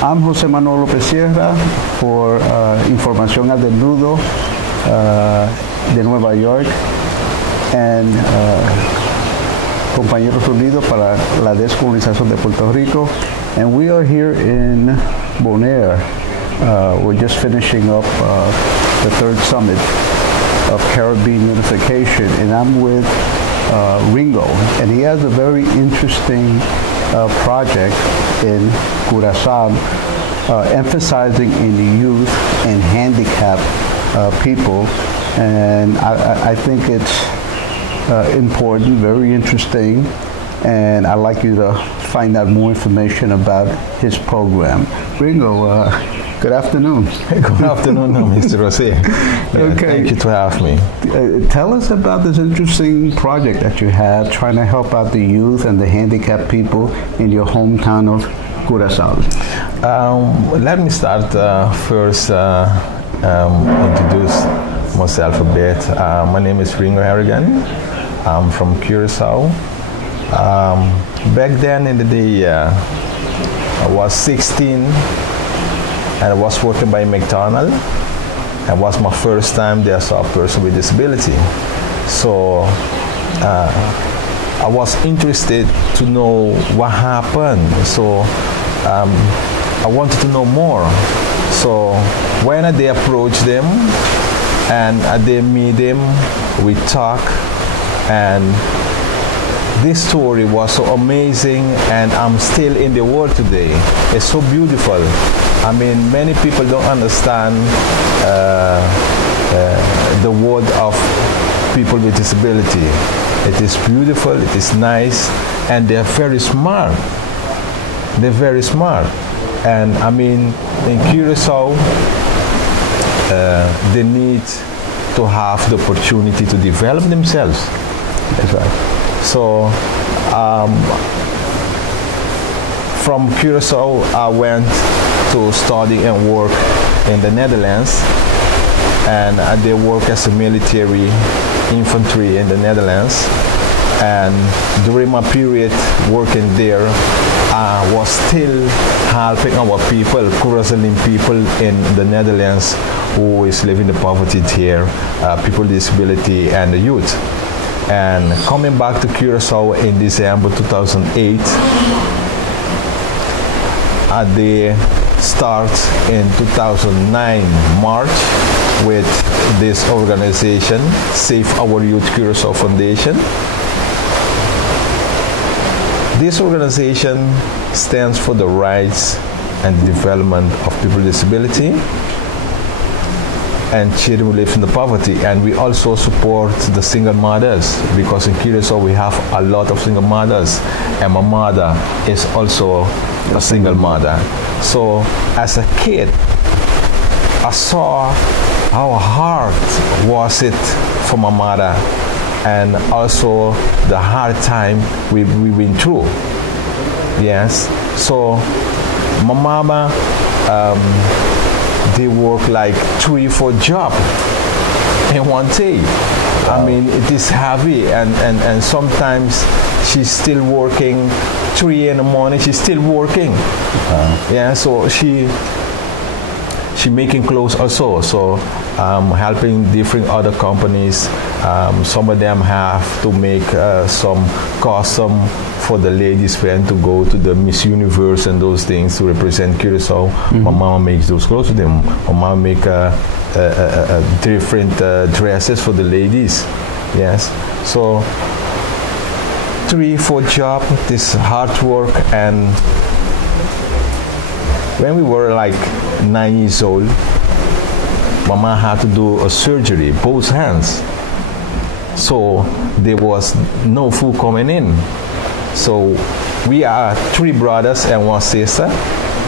I'm José Manuel López Sierra por Información al Desnudo de Nueva York and Compañeros Unidos para la Descolonización de Puerto Rico. And we are here in Bonaire. We're just finishing up the third summit of Caribbean Unification, and I'm with Ringo, and he has a very interesting project in Curacao, emphasizing in the youth and handicapped people, and I think it's important, very interesting, and I'd like you to find out more information about his program. Ringo, good afternoon. Good afternoon, Mr. Jose. Okay. Thank you to have me. Tell us about this interesting project that you have, trying to help out the youth and the handicapped people in your hometown of Curacao. Let me start first, introduce myself a bit. My name is Ringo Harrigan. I'm from Curacao. Back then in the day, I was 16 and I was working by McDonald's. It was my first time there as a person with disability. So I was interested to know what happened. So I wanted to know more. So when they approached them and they meet them, we talk, and this story was so amazing, and I'm still in the world today. It's so beautiful. I mean, many people don't understand the world of people with disability. It is beautiful, it is nice, and they're very smart. They're very smart. And I mean, in Curacao, they need to have the opportunity to develop themselves. That's right. So from Curacao, I went to study and work in the Netherlands, and they work as a military infantry in the Netherlands. And during my period working there, I was still helping our people, Curaçaoan people in the Netherlands who is living the poverty here, people with disability and the youth. And coming back to Curacao in December 2008, at the start in 2009 March with this organization, Save Our Youth Curacao Foundation. This organization stands for the rights and development of people with disability and children who live in the poverty, and we also support the single mothers, because in Curacao we have a lot of single mothers, and my mother is also a single mother. So as a kid, I saw how hard was it for my mother, and also the hard time we went through. Yes, so my mama, they work like 3-4 jobs in one day. Wow. I mean, it is heavy, and sometimes she's still working 3 in the morning, she's still working. Yeah, so she making clothes also, so helping different other companies. Some of them have to make some custom for the ladies friend to go to the Miss Universe and those things to represent Curacao. Mm-hmm. My mama makes those clothes for them. My mama make different dresses for the ladies. Yes, so 3-4 job, this hard work. And when we were like 9 years old, Mama had to do a surgery, both hands. So there was no food coming in. So we are 3 brothers and 1 sister,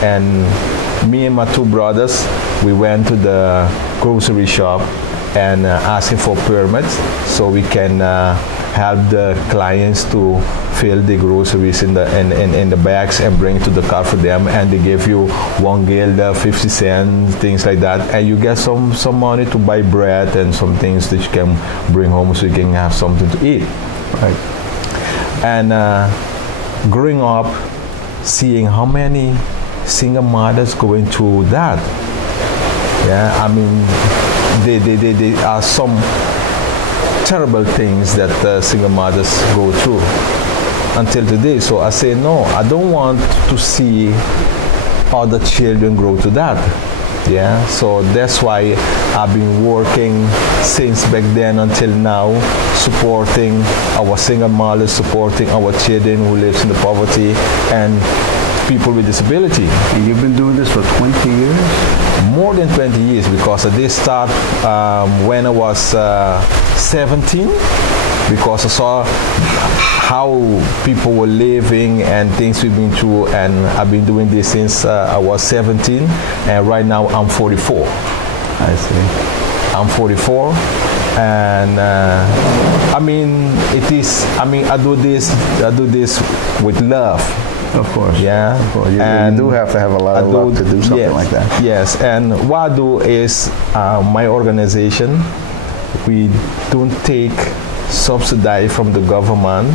and me and my 2 brothers, we went to the grocery shop and asking for permits so we can help the clients to fill the groceries in the bags and bring it to the car for them, and they give you 1 guilder, 50 cents, things like that, and you get some money to buy bread and some things that you can bring home so you can have something to eat. Right. And growing up, seeing how many single mothers going through that. Yeah, I mean, they are some terrible things that single mothers go through until today. So I say, no, I don't want to see other children grow to that. Yeah, so that's why I've been working since back then until now, supporting our single mothers, supporting our children who lives in the poverty, and people with disability. And you've been doing this for 20 years? More than 20 years, because I did start when I was 17, because I saw how people were living and things we've been through, and I've been doing this since I was 17, and right now I'm 44. I see. I'm 44, and I mean, I do this with love. Of course. Yeah. Of course. You do have to have a lot of love to do something yes, like that. Yes, and what I do is my organization, we don't take subsidize from the government.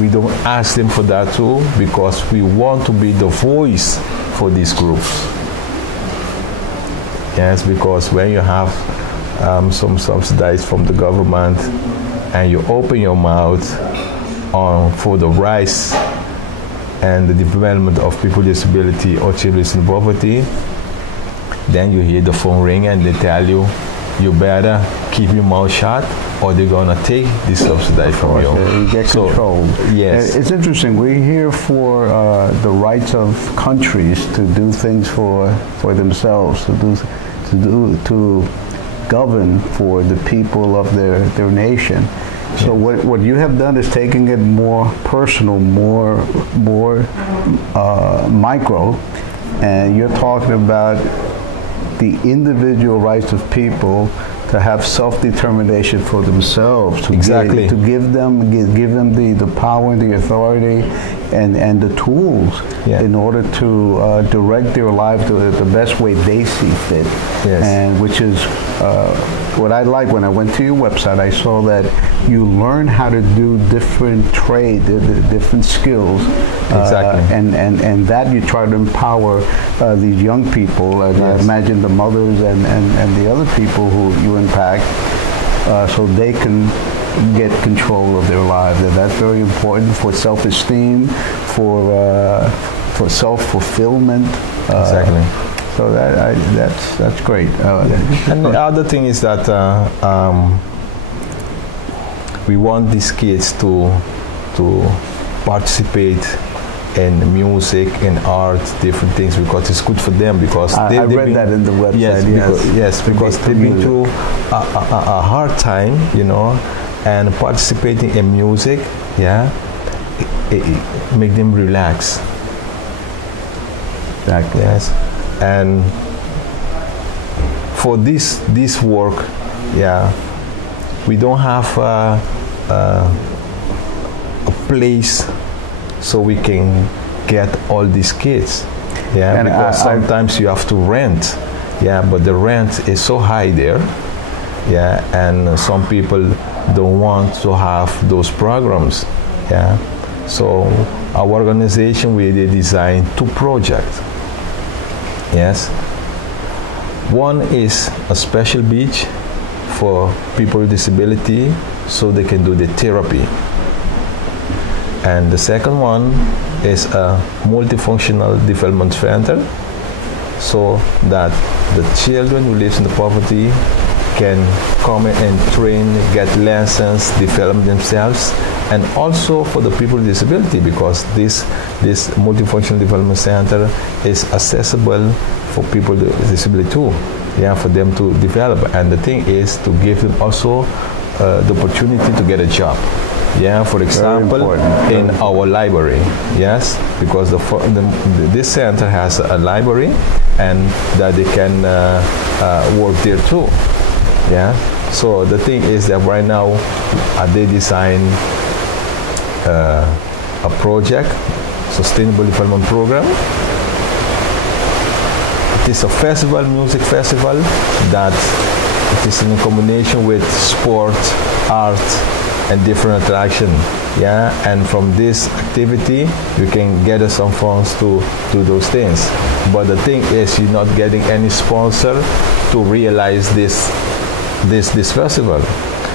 We don't ask them for that too, because we want to be the voice for these groups. Yes, because when you have some subsidies from the government and you open your mouth for the rights and the development of people with disability or children in poverty, then you hear the phone ring and they tell you, you better keep your mouth shut or they're going to take this subsidy from you. You get control. Yes. It's interesting. We're here for the rights of countries to do things for themselves, to govern for the people of their nation. So what you have done is taking it more personal, more micro, and you're talking about the individual rights of people to have self-determination for themselves, to give them the power and the authority and the tools in order to direct their life to the best way they see fit. Yes. And which is what I like. When I went to your website, I saw that you learn how to do different trade, different skills. Exactly. And that you try to empower these young people, and I imagine the mothers and the other people who you impact, so they can get control of their lives. And that's very important for self-esteem, for self-fulfillment. Exactly. So that's great. And the other thing is that we want these kids to participate in music, in art, different things, because it's good for them. Because I read that in the website. Because they've been through a hard time, and participating in music, it make them relax. Exactly. Yes. And for this work, we don't have a place so we can get all these kids. Yeah, because sometimes you have to rent. Yeah, but the rent is so high there. Yeah, and some people don't want to have those programs. Yeah, so our organization, we designed 2 projects. Yes. One is a special beach for people with disability so they can do the therapy. And the second one is a multifunctional development center so that the children who live in the poverty can come and train, get lessons, develop themselves, and also for the people with disability, because this multifunctional development center is accessible for people with disability too, for them to develop. And the thing is to give them also the opportunity to get a job. For example, in our library, because this center has a library, and that they can work there too. So the thing is that right now they design a project, sustainable development program. It is a festival, music festival, that it is in combination with sport, art, and different attraction. Yeah, and from this activity, you can gather some funds to do those things. But the thing is, you're not getting any sponsor to realize this festival.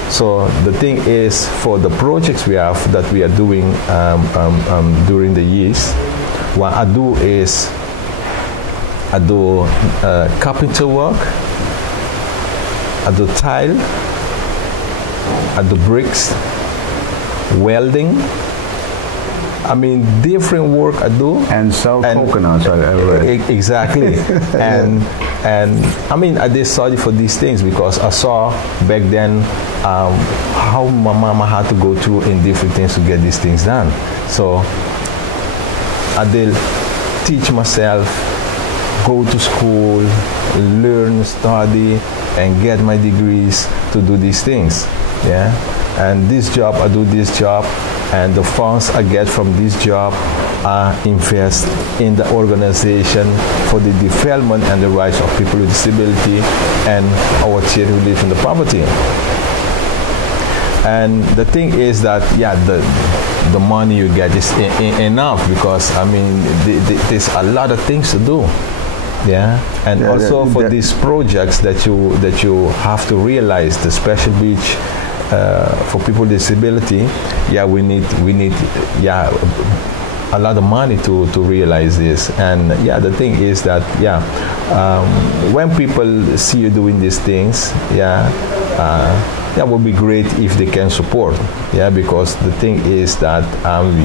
So the thing is, for the projects we have that we are doing during the years, what I do is I do carpenter work, I do tile, I do bricks, welding. I mean, different work I do. And sell coconuts, I read. Exactly. and I mean, I did study for these things because I saw back then how my mama had to go through in different things to get these things done. So I did teach myself, go to school, learn, study, and get my degrees to do these things. Yeah. And this job, I do this job, and the funds I get from this job I invest in the organization for the development and the rights of people with disability and our children who live in the poverty. And the thing is that, yeah, the money you get is enough because, I mean, there's a lot of things to do. Yeah, and yeah, also for these projects that you have to realize, the special beach for people with disability, yeah, we need yeah, a lot of money to realize this. And yeah, the thing is that, yeah, when people see you doing these things, yeah, that would be great if they can support. Yeah, because the thing is that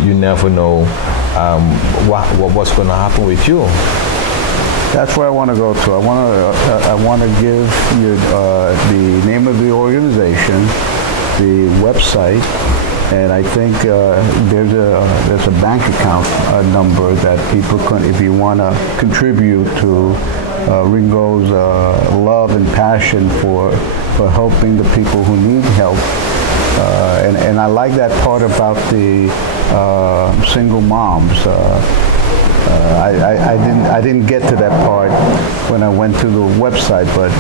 you never know what's going to happen with you. That's where I want to go to. I want to give you the name of the organization, the website, and I think there's a bank account number that people can, if you want to contribute to Ringo's love and passion for helping the people who need help. And I like that part about the single moms. I didn't get to that part when I went to the website, but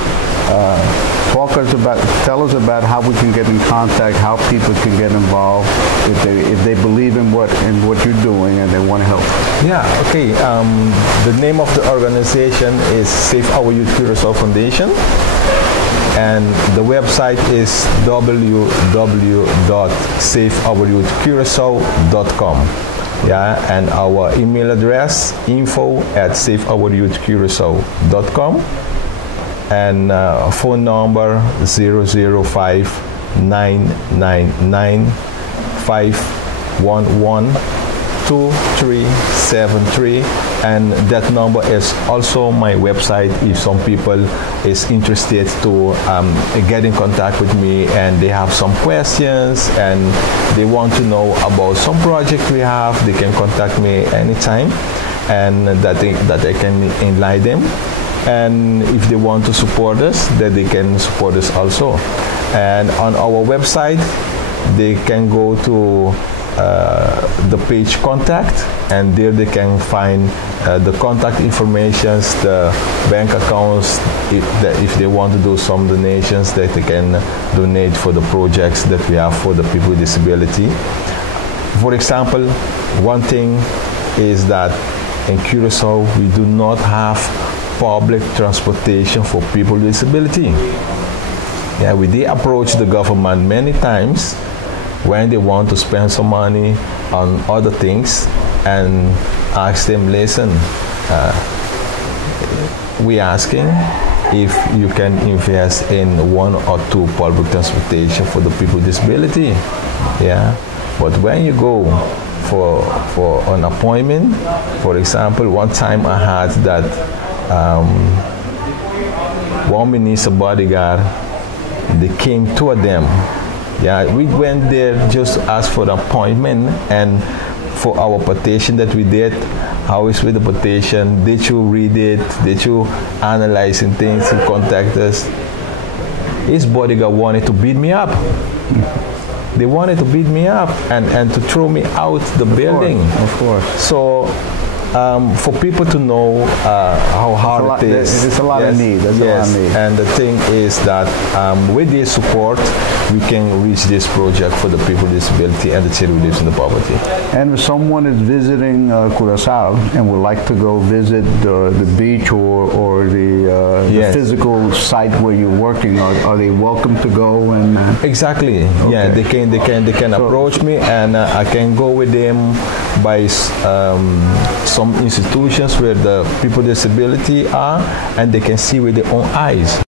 tell us about how we can get in contact, how people can get involved if they believe in what you're doing and they want to help. Yeah, okay. The name of the organization is Save Our Youth Curacao Foundation, and the website is www.saveouryouthcuracao.com. Yeah, and our email address info@saveouryouthcuracao.com, and phone number 005-999-511-2373, and that number is also my website if some people is interested to get in contact with me and they have some questions and they want to know about some project we have. They can contact me anytime, and that I can enlighten them. And if they want to support us, that they can support us also. And on our website, they can go to the page contact, and there they can find the contact informations, the bank accounts, if they want to do some donations that they can donate for the projects that we have for the people with disability. For example, one thing is that in Curacao we do not have public transportation for people with disability. Yeah, we did approach the government many times when they want to spend some money on other things and ask them, listen, we asking if you can invest in 1 or 2 public transportation for the people with disability. Yeah, but when you go for an appointment, for example, one time I had that woman needs a bodyguard. They came, 2 of them. Yeah, we went there just to ask for an appointment and for our petition that we did. How is with the petition? Did you read it? Did you analyze and things? He contact us. His bodyguard wanted to beat me up. They wanted to beat me up and to throw me out the building. Of course. So for people to know how hard it is. There's a lot of need. There's a lot of need. And the thing is that with their support, we can reach this project for the people with disability and the children who live in the poverty. And if someone is visiting Curacao and would like to go visit the beach or the physical site where you're working, are they welcome to go? And exactly. Okay. Yeah, they can approach me, and I can go with them by some institutions where the people with disability are, and they can see with their own eyes.